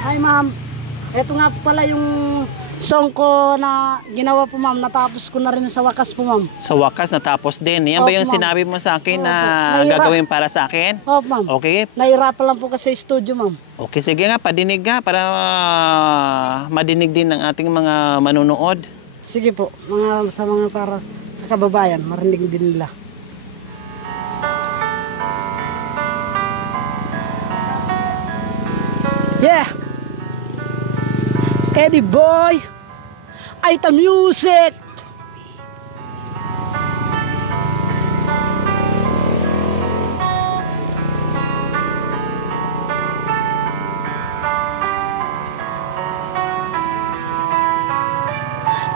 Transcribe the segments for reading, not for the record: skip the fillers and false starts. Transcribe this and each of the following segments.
Hi ma'am, ito nga pala yung song ko na ginawa po ma'am. Natapos ko na rin sa wakas po ma'am. Sa wakas, natapos din. Yan ba Opo, yung ma'am. sinabi mo sa akin Opo. na Nahirap. gagawin para sa akin? Opo ma'am. Okay. Nahirapan lang po kasi sa studio ma'am. Okay, sige nga, padinig nga para madinig din ng ating mga manunood. Sige po, sa mga para sa kababayan, marinig din nila. Yeah! Eddie Boy! Aita Music!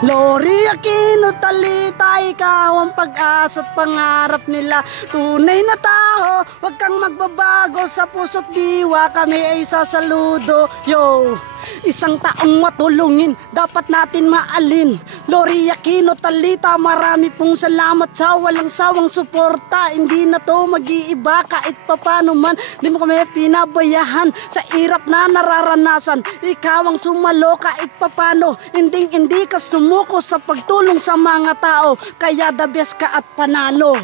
Lori Aquino, Talita, ikaw ang pag-asa at pangarap nila. Tunay na tao, huwag kang magbabago. Sa puso't diwa kami ay sasaludo. Yo! Isang taong matulungin, dapat natin maalin. Lori Aquino, Talita, marami pong salamat sa walang sawang suporta. Hindi na to mag-iiba kahit papano man. Di mo kami pinabayahan sa hirap na nararanasan. Ikaw ang sumalo kahit papano. Hindi ka sumuko sa pagtulong sa mga tao. Kaya the best ka at panalo.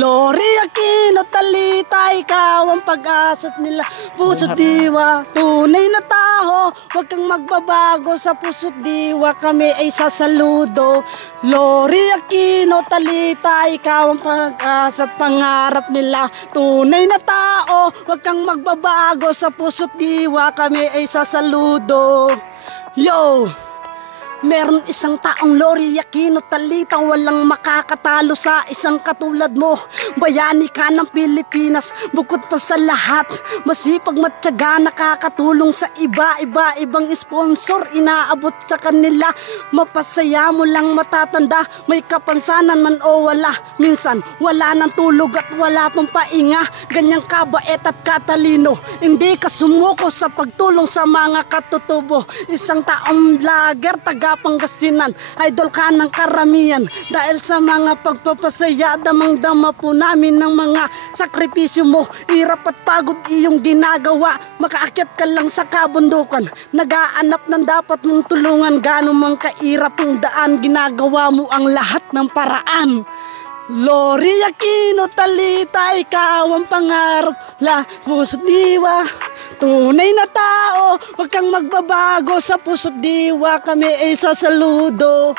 Lori Aquino, Talita, ikaw ang pag-asa nila. Puso't diwa, tunay na tao, huwag kang magbabago. Sa puso't diwa kami ay sasaludo. Lori Aquino, Talita, ikaw ang pag-asa at pangarap nila. Tunay na tao, huwag kang magbabago. Sa puso't diwa kami ay sasaludo. Yo! Meron isang taong Lori Aquino, Talita, walang makakatalo sa isang katulad mo. Bayani ka ng Pilipinas, bukod pa sa lahat, masipag matyaga, nakakatulong sa ibang sponsor, inaabot sa kanila. Mapasaya mo lang matatanda, may kapansanan man o wala. Minsan wala ng tulog at wala pang painga. Ganyang kabait at katalino, hindi ka sumuko sa pagtulong sa mga katutubo. Isang taong vlogger, taga Pangasinan, idol ka ng karamihan. Dahil sa mga pagpapasaya, damang-dama po namin ng mga sakripisyo mo. Hirap at pagod iyong ginagawa, makaakyat ka lang sa kabundukan. Nagaanap ng dapat mong tulungan, gano'n mang kairap ang daan, ginagawa mo ang lahat ng paraan. Lori Aquino, Talita, ikaw ang pangarap, la puso't diwa, tunay na tao, huwag kang magbabago. Sa puso't diwa kami ay sasaludo.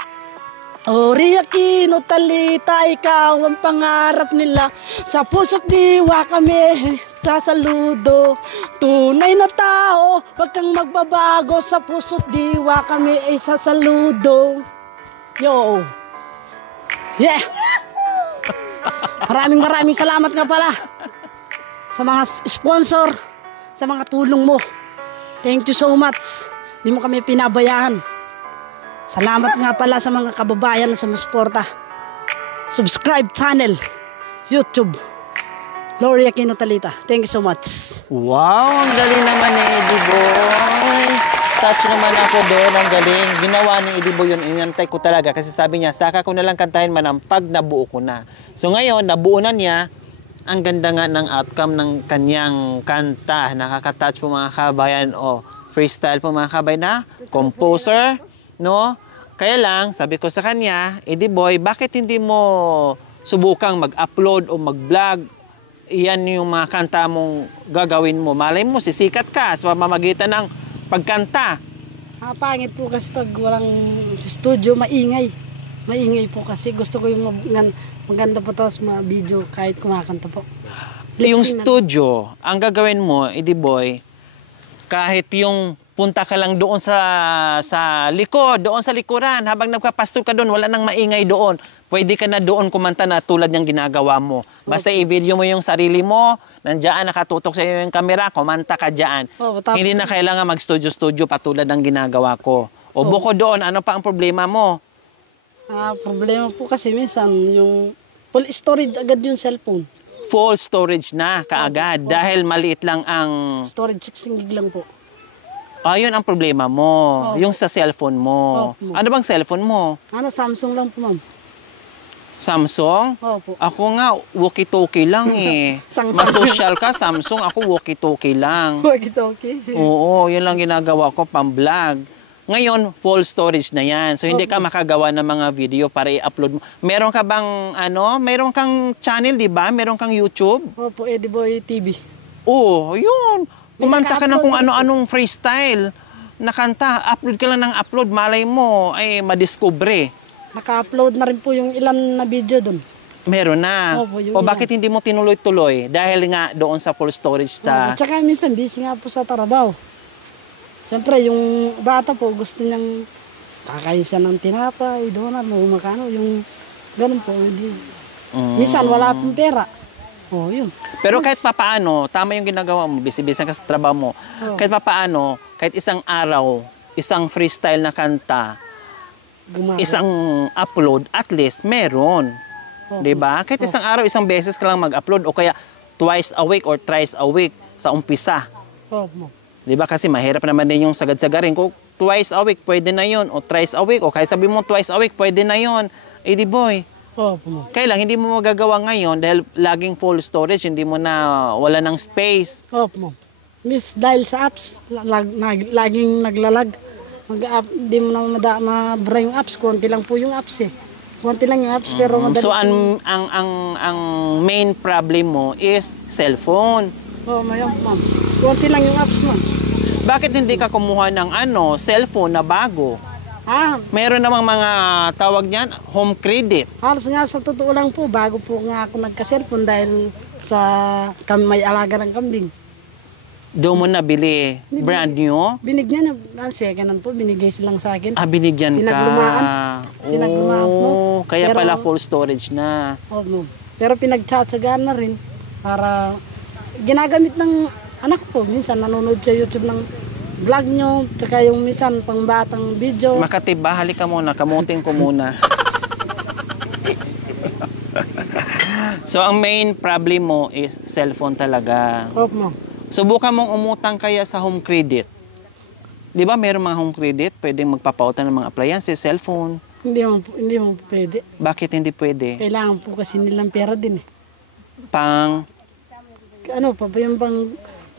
Lori Aquino, Talita, ikaw ang pangarap nila. Sa puso't diwa kami ay sasaludo. Tunay na tao, huwag kang magbabago. Sa puso't diwa kami ay sasaludo. Yo! Yeah! Maraming salamat nga pala sa mga sponsor, sa mga tulong mo. Thank you so much. Hindi mo kami pinabayaan. Salamat nga pala sa mga kababayan na sumusuporta. Subscribe channel, YouTube, Lori Aquino, Talita. Thank you so much. Wow, ang galing naman ni Eddie Boy. Touch naman ako doon, ang galing. Ginawa ni Eddie Boy yun, inantay ko talaga. Kasi sabi niya, saka ko na lang kantahin man pag nabuo ko na. So ngayon, nabuo na niya. Ang ganda nga ng outcome ng kanyang kanta. Nakaka-touch po mga kabayan. O, freestyle po mga kabayan na. Composer, no? Kaya lang, sabi ko sa kanya, Eddie Boy, bakit hindi mo subukang mag-upload o mag-vlog? Iyan yung mga kanta mong gagawin mo. Malay mo, sisikat ka sa pamamagitan ng pagkanta. Pangit po kasi pag walang studio, maingay. Maingay po kasi gusto ko yung maganda po tapos mga video kahit kumakanta po. Yung studio, ang gagawin mo, Eddie Boy, kahit yung punta ka lang doon sa likod, doon sa likuran, habang nagpapastol ka doon, wala nang maingay doon. Pwede ka na doon kumanta na tulad ng ginagawa mo. Basta i-video mo yung sarili mo, nandiyan nakatutok sa iyo yung camera, kumanta ka diyan. Hindi na kailangan mag-studio-studio patulad ng ginagawa ko. O bukod doon, ano pa ang problema mo? Problema po kasi minsan yung full storage agad yung cellphone. Full storage na kaagad dahil maliit lang ang... Storage 16 gig lang po. Yun ang problema mo. Yung sa cellphone mo. Ano bang cellphone mo? Samsung lang po, ma'am. Samsung? Opo. Ako nga, walkie-talkie lang eh. Mas social ka, Samsung. Ako, walkie-talkie lang. Okay. Oo, yun lang ginagawa ko, pang-vlog. Ngayon, full storage na yan. So, hindi ka makagawa ng mga video para i-upload mo. Meron ka bang, meron kang channel, di ba? Meron kang YouTube? Opo, Eddie Boy TV. Oo, yun. Kumanta ka ng naka-upload kung ano-anong freestyle na kanta. Upload ka lang ng upload. Malay mo, ay madiscover. Naka-upload na rin po yung ilan na video doon. Meron na. Opo, yung O bakit hindi mo tinuloy-tuloy? Dahil nga doon sa full storage sa... Tsaka minsan busy nga po sa trabaho. Siyempre, yung bata po gusto niyang kakain siya ng tinapay, donut, makano, yung ganun po. Hindi. Minsan wala pong pera. Oh, yun. Pero kahit papaano, tama yung ginagawa mo, busy-busy ka sa trabaho mo. Kahit papaano, kahit isang araw, isang freestyle na kanta, isang upload, at least meron. Diba? Kahit isang araw, isang beses ka lang mag-upload o kaya twice a week or thrice a week sa umpisa. Diba? Kasi mahirap naman din yung sagad-sagarin. Kung twice a week, pwede na yun. O thrice a week, o kahit sabi mo twice a week, pwede na yun. Eddie Boy. Kaya lang, hindi mo magagawa ngayon dahil laging full storage, hindi mo na, wala ng space. Miss, dahil sa apps, laging naglalag. Hindi mo na mabra yung apps, konti lang po yung apps eh. Konti lang yung apps pero madali. So ang main problem mo is cellphone. Mayan ma'am. Konti lang yung apps mo. Bakit hindi ka kumuha ng cellphone na bago? Meron namang mga tawag niyan, home credit. Halos nga sa totoo lang po, bago po nga ako nagka-cellphone dahil sa may alaga ng kambing. Doon mo nabili, brand new? Binigyan na, second hand po, binigay silang sa akin. Binigyan ka. Pinaglumaan po. Kaya pala full storage na. Pero pinagtsatsagaan na rin para ginagamit ng anak ko. Minsan nanonood sa YouTube ng vlog nyo, tsaka yung minsan pang batang video. Makatiba, halika muna, kamutin ko muna. So ang main problem mo is cellphone talaga. Subukan mong umutang kaya sa home credit. Di ba meron mga home credit, pwedeng magpapautan ng mga appliances, cellphone. Hindi mo pwede. Bakit hindi pwede? Kailangan po kasi nilang pera din eh. Ano pa yung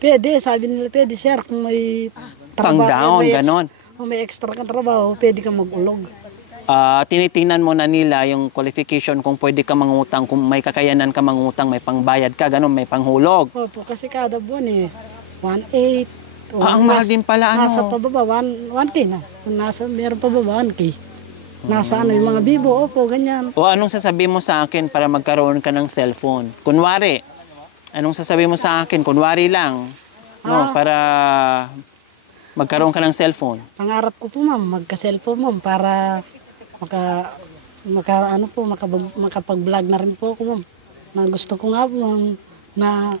pwede, sabi nila pwede sir, kung may trabaho. Pang down, ganon. Kung may extra kang trabaho, pwede kang mag-ulog. Tinitingnan mo na nila yung qualification kung pwede ka mangutang, kung may kakayanan ka mangutang, may pangbayad ka, ganon, may panghulog. Opo, kasi kada buwan eh, 1.8. Ang mahal din pala, Nasa pababa, 1K na. Meron pababa, 1K. Nasa yung mga bibo, opo, ganyan. O anong sasabihin mo sa akin para magkaroon ka ng cellphone? Kunwari, anong sasabihin mo sa akin? Kunwari lang, para magkaroon ka ng cellphone. Pangarap ko po ma'am, magka-cellphone ma'am para makapag-vlog na rin po ako ma'am. Na gusto ko nga po ma'am na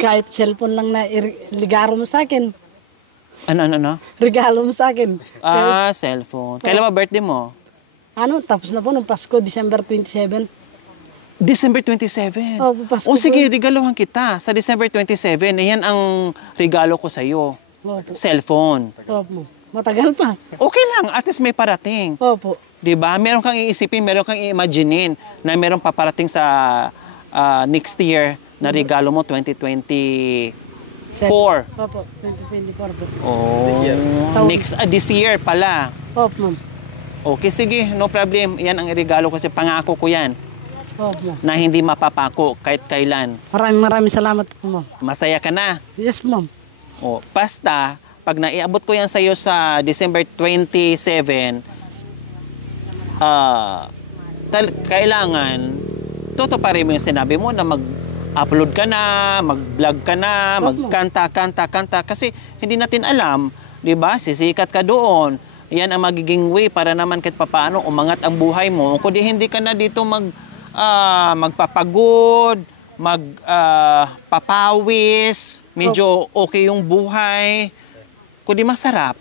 kahit cellphone lang na regalo mo sa akin. Ano? Regalo mo sa akin. Cellphone. Kailan ba birthday mo? Tapos na po nung Pasko, December 27. December 27? Pasko sige, regaluhan kita. Sa December 27, yan ang regalo ko sa'yo. Cellphone. Matagal pa. Okay lang, at least may parating. Diba? Meron kang iisipin, meron kang i-imaginin na meron paparating sa next year na regalo mo 2024. 2024 po. This year pala. Ma'am. Okay, sige, no problem. Yan ang regalo ko, kasi pangako ko yan. Na hindi mapapako kahit kailan. Maraming salamat po, ma'am. Masaya ka na? Yes, ma'am. Basta, pag naiabot ko yan sa iyo sa December 27, kailangan, tutuparin mo yung sinabi mo na mag-upload ka na, mag-vlog ka na, magkanta. Kasi hindi natin alam, di ba? Sisikat ka doon. Yan ang magiging way para naman kahit papaano umangat ang buhay mo. Kundi hindi ka na dito magpapagod, magpapawis, medyo okay yung buhay, kundi masarap.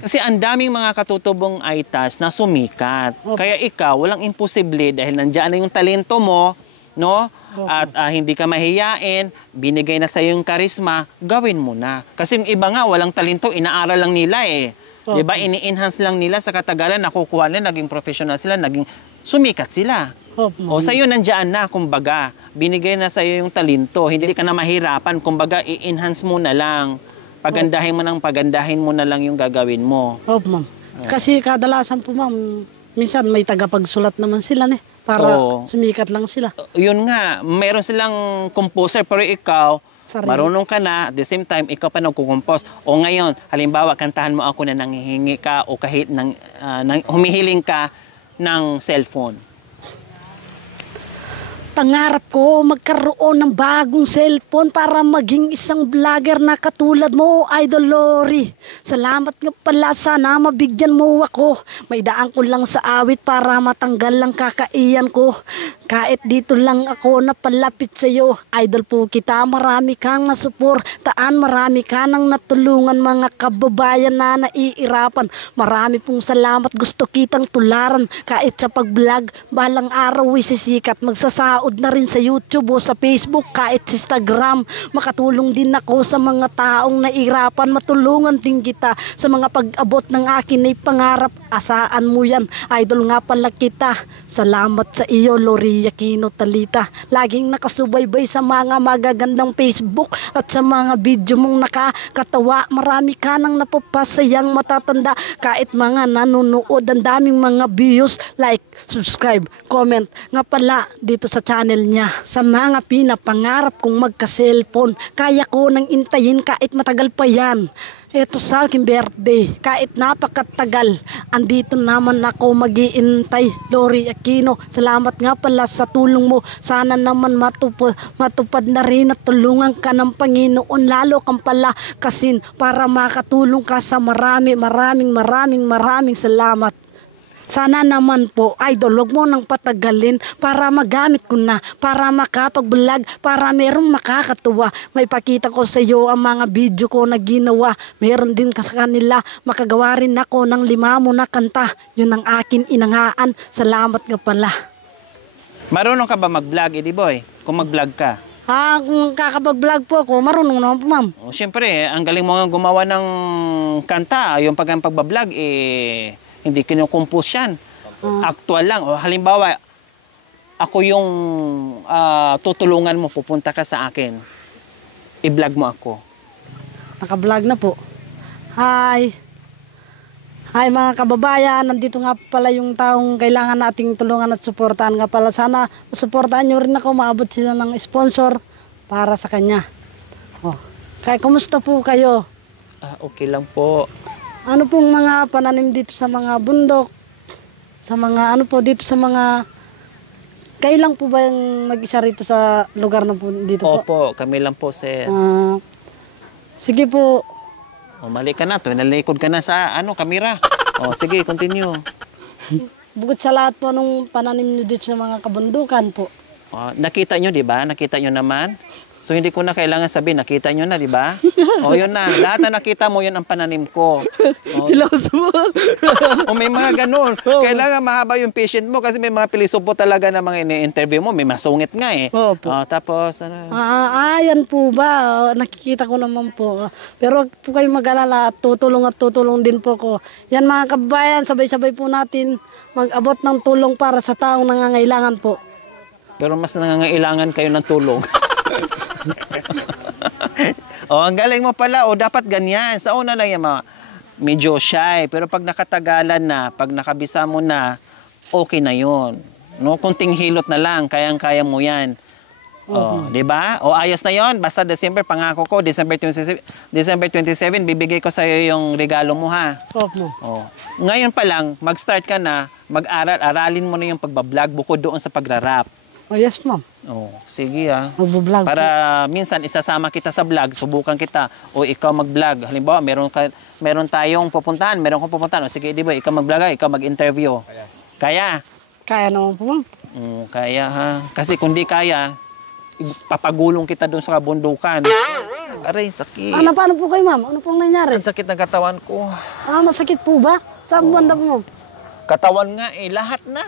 Kasi ang daming mga katutubong aitas na sumikat. Kaya ikaw, walang imposible dahil nandiyan na yung talento mo, no? At hindi ka mahiyain, binigay na sa yung karisma, gawin mo na. Kasi yung iba nga, walang talento, inaaral lang nila eh. Diba? Ini-enhance lang nila sa katagalan, nakukuha nila, naging professional sila, naging sumikat sila. Opo, O ma'am. sa'yo nandiyan na, kumbaga, binigay na sa'yo yung talento, hindi ka na mahirapan, kumbaga i-enhance mo na lang, pagandahin mo na lang yung gagawin mo. Opo, ma'am. Kasi kadalasan po, ma'am, minsan may tagapagsulat naman sila, para Oo. sumikat lang sila. Yun nga, meron silang composer, pero ikaw, Sarili. marunong ka na, at the same time, ikaw pa nagkukompose. O ngayon, halimbawa, kantahan mo ako na nanghihingi ka o kahit humihiling ka ng cellphone. Pangarap ko magkaroon ng bagong cellphone para maging isang vlogger na katulad mo, Idol Lori. Salamat nga pala, sana mabigyan mo ako. May daan ko lang sa awit para matanggal lang kakaiyan ko. Kahit dito lang ako napalapit sa'yo, idol po kita, marami kang nasuportaan, marami ka nang natulungan mga kababayan na naiirapan. Marami pong salamat, gusto kitang tularan, kahit sa pag-vlog, balang araw sisikat, magsasaod na rin sa YouTube o sa Facebook, kahit sa Instagram. Makatulong din ako sa mga taong nairapan, matulungan din kita sa mga pag-abot ng akin ay pangarap, asaan mo yan, idol nga pala kita. Salamat sa iyo, Lori Aquino Talita. Laging nakasubaybay sa mga magagandang Facebook at sa mga video mong nakakatawa. Marami ka nang napapasayang matatanda. Kahit mga nanonood, ang daming mga views, like, subscribe, comment. Nga pala dito sa channel niya. Sa mga pinapangarap kong magka-cellphone, kaya ko nang intayin kahit matagal pa yan. Ito sa aking birthday, kahit napakatagal, andito naman ako mag-iintay, Lori Aquino. Salamat nga pala sa tulong mo. Sana naman matupad na rin at tulungan ka ng Panginoon, lalo kang pala kasin para makatulong ka sa maraming salamat. Sana naman po, idol, huwag mo nang patagalin para magamit ko na, para makapag-vlog, para merong makakatuwa. May pakita ko sa iyo ang mga video ko na ginawa. Meron din ka sa kanila, makagawa rin ako ng 5 mo na kanta. Yun ang akin inangaan. Salamat nga pala. Marunong ka ba mag-vlog, Eddie Boy? Kung mag-vlog ka? Kung kakapag-vlog po ako, marunong naman po, ma'am. O, siyempre, ang galing mo nga gumawa ng kanta. Yung pagbablog, hindi kinukompose yan. Actual lang. O, halimbawa, ako yung tutulungan mo, pupunta ka sa akin. I-vlog mo ako. Naka-vlog na po. Hi mga kababayan, nandito nga pala yung taong kailangan nating tulungan at suportahan nga pala. Sana suportahan nyo rin ako, maabot sila ng sponsor para sa kanya. Kaya kumusta po kayo? Okay lang po. Ano pong mga pananim dito sa mga bundok? Sa mga ano po dito sa mga... Kayo lang po ba yung nag-isa rito sa lugar na po dito po? Opo, kami lang po, sir. Sige po. Mali ka na to. Nalikod ka na sa kamera. Sige, continue. Bukod sa lahat po nung pananim nyo dito sa mga kabundukan po. Nakita nyo, di ba? Nakita nyo naman. So, hindi ko na kailangan sabihin, nakita nyo na, di ba? Yun na. Lahat na nakita mo, yun ang pananim ko. Hilaws mo. May mga ganun. Kailangan mahaba yung patient mo kasi may mga pilosopo talaga na mga ini-interview mo. May masungit nga eh. Opo. Tapos, yan po ba? Nakikita ko naman po. Pero wag po kayo mag-alala. Tutulong din po ko. Yan mga kababayan, sabay-sabay po natin mag-abot ng tulong para sa taong nangangailangan po. Pero mas nangangailangan kayo ng tulong. Ang galing mo pala. Dapat ganyan. Sa una lang yung mga medyo shy. Pero pag nakatagalan na, pag nakabisa mo na, okay na yun. Kunting hilot na lang. Kayang-kaya mo yan. Di ba? Ayos na yon. Basta December, pangako ko, December 27, bibigay ko sa iyo yung regalo mo, ha? Opo. Ngayon pa lang, mag-start ka na, mag-aral. Aralin mo na yung pagbablog bukod doon sa pagrarap. Yes, ma'am. Sige Mag-vlog para minsan isasama kita sa vlog, subukan kita o ikaw mag-vlog. Halimbawa, meron tayong pupuntahan, meron kong pupuntahan. Sige, di ba, ikaw mag-vlog, ikaw mag-interview. Kaya? Kaya naman po, ma'am. Kaya ha. Kasi kung di kaya, papagulong kita doon sa kabundukan. Aray, sakit. Paano po kayo, ma'am? Ano pong nangyari? Ang sakit ng katawan ko. Masakit po ba? Saan banda po, ma'am? Katawan nga lahat na.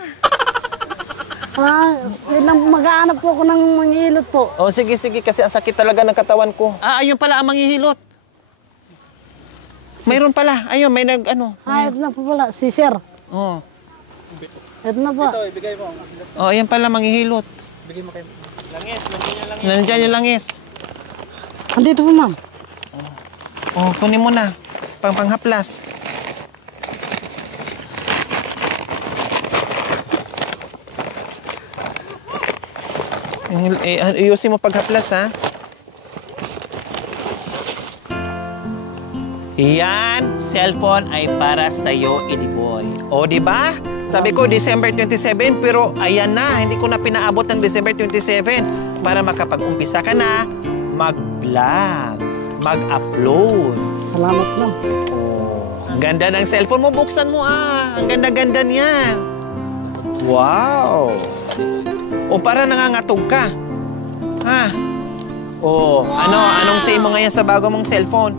Mag-aanap po ako ng manghihilot po. Sige, kasi ang sakit talaga ng katawan ko. Ayun pala ang manghihilot. Mayroon pala. Ayun, may ito na po pala, si Sir. Ito na po. ibigay mo. Oh, ayan pala, manghihilot. Bigay mo kayo. Langis, Nandiyan yung langis. Andito po, ma'am. Oh, kunin mo na. Panghaplas. Ayusin mo paghaplas, ha? Yan, cellphone ay para sa'yo, Idiboy. O, di ba? Sabi ko, December 27, pero ayan na, hindi ko na pinaabot ng December 27 para makapag-umpisa ka na mag-vlog, mag-upload. Salamat, ma'am. Oh, ang ganda ng cellphone mo, buksan mo Ang ganda-ganda niyan. Wow. O, para nangangatog ka. Ha? O, anong say mo ngayon sa bago mong cellphone?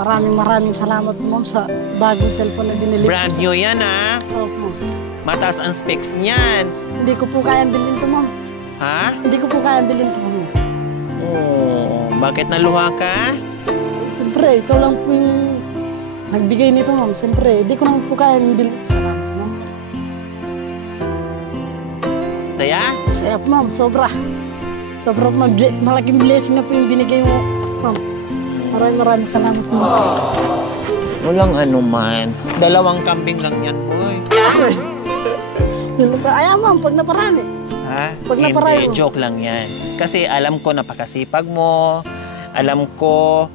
Maraming salamat po, ma'am, sa bagong cellphone na binili ko. Brand new yan, ha? Opo, ma'am. Mataas ang specs niyan. Hindi ko po kayang bilhin to, ma'am. Ha? Hindi ko po kayang bilhin to, ma'am. Oh, bakit naluha ka? Siyempre, ikaw lang po yung nagbigay nito, ma'am. Siyempre, hindi ko naman po kayang bilhin. Salamat, ma'am. Saya? Masaya po, ma'am. Sobra. Sobra po, ma'am. Malaking blessing na po yung binigay mo, ma'am. Maraming salamat, ma'am. Walang anuman. 2 kambing lang yan, boy. Ayan, ma'am, pag naparami. Ha? Pag naparami Hindi, mo. joke lang yan. Kasi alam ko napakasipag mo. Alam ko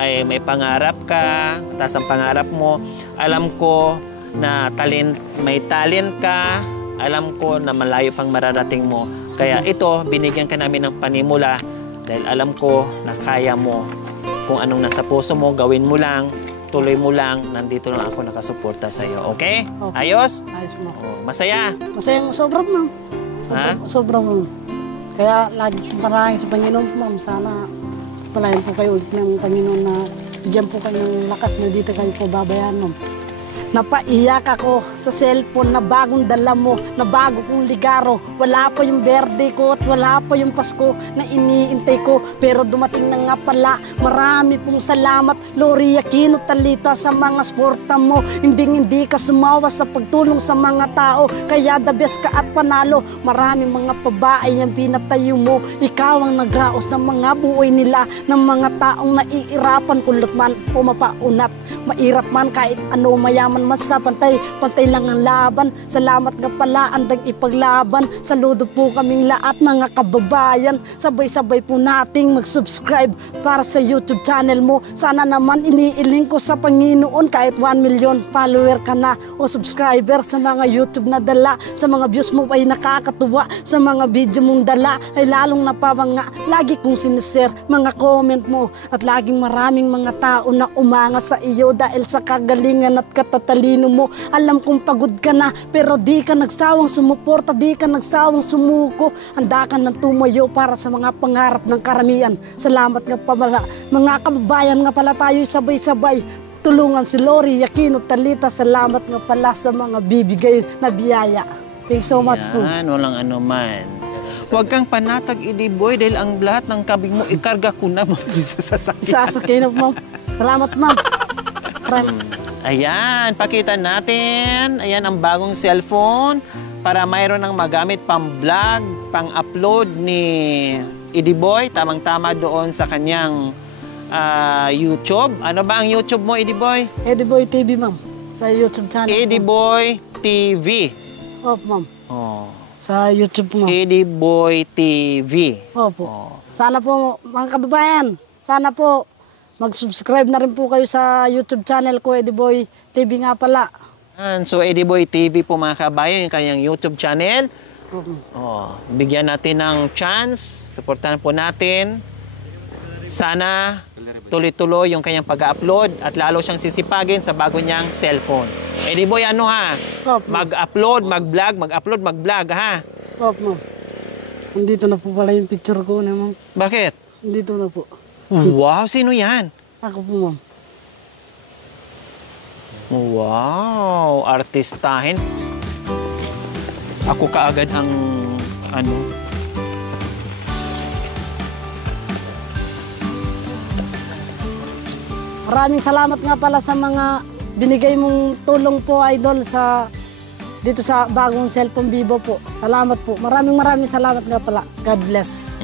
ay may pangarap ka. Tapos ang pangarap mo, alam ko na may talent ka. Alam ko na malayo pang mararating mo. Kaya ito, binigyan ka namin ng panimula dahil alam ko na kaya mo. Kung anong nasa puso mo, gawin mo lang, tuloy mo lang, nandito lang ako nakasuporta sa iyo. Okay? Okay. Ayos? Ayos, ma'am. Oh, masaya? Masayang sobra, ma'am. Ha? Sobra, ma'am. Kaya lagi kong parangin sa Panginoon, ma'am. Sana palayan po kayo ulit ng Panginoon na bigyan po kayo ng lakas na dito kayo po babayan, ma'am. Napaiyak ako sa cellphone na bagong dala mo, na bago kong ligaro. Wala pa yung birthday ko at wala pa yung Pasko na iniintay ko. Pero dumating na nga pala. Marami pong salamat, Lori Aquino Talita, sa mga sporta mo. Hindi ka sumawa sa pagtulong sa mga tao. Kaya the best ka at panalo. Maraming mga pabaay ang pinatayo mo. Ikaw ang nagraos ng mga buhay nila, ng mga taong naiirapan kulot man o mapaunat. Mairap man kahit ano, mayaman man sa pantay lang ang laban. Salamat nga pala, andang ipaglaban. Saludo po kaming lahat mga kababayan. Sabay-sabay po nating mag-subscribe para sa YouTube channel mo. Sana naman iniiling ko sa Panginoon kahit 1 million follower ka na o subscriber sa mga YouTube na dala. Sa mga views mo ay nakakatuwa. Sa mga video mong dala ay lalong napabanga. Lagi kong sinishare mga comment mo at laging maraming mga tao na umanga sa iyo dahil sa kagalingan at katatalino mo. Alam kong pagod ka na pero di ka nagsawang sumuporta, di ka nagsawang sumuko. Handa ka ng tumayo para sa mga pangarap ng karamihan. Salamat nga pala mga kababayan nga pala tayo sabay-sabay. Tulungan si Lori Aquino Talita. Salamat nga pala sa mga bibigay na biyaya. Thanks so much po. Yan, walang anuman. Huwag kang panatag, Idiboy, dahil ang lahat ng kabing mo, ikarga ko na sa sasakyan. Isasakay na po, ma'am. Salamat, ma'am. Ayan, pakita natin. Ayan ang bagong cellphone para mayroon ng magamit pang-vlog, pang-upload ni Idiboy. Tamang-tama doon sa kanyang YouTube. Ano ba ang YouTube mo, Idiboy? Ediboy TV, ma'am. Sa YouTube channel. Idiboy TV. Opo, ma'am. Oh. Sa YouTube po, ma'am. Idiboy TV. Opo. Oh. Sana po, mga kababayan, sana po mag-subscribe na rin po kayo sa YouTube channel ko, Ediboy TV nga pala. So, Idiboy TV po mga kabayan, yung kanyang YouTube channel. Opo. Oh, bigyan natin ng chance. Suportahan po natin. Sana tuloy-tuloy yung kanyang pag-upload at lalo siyang sisipagin sa bago niyang cellphone. Ediboy, ano ha? Opo. Mag-upload, mag-vlog, mag-upload, mag-vlog ha? Opo, ma'am. Andito na po pala yung picture ko, ma'am. Bakit? Andito na po. Wow, sino yan? Ako po, ma'am. Wow, artistahin. Ako kaagad ang ano. Maraming salamat nga pala sa mga binigay mong tulong po, Idol, sa dito sa bagong cellphone Vivo po. Salamat po. Maraming salamat nga pala. God bless.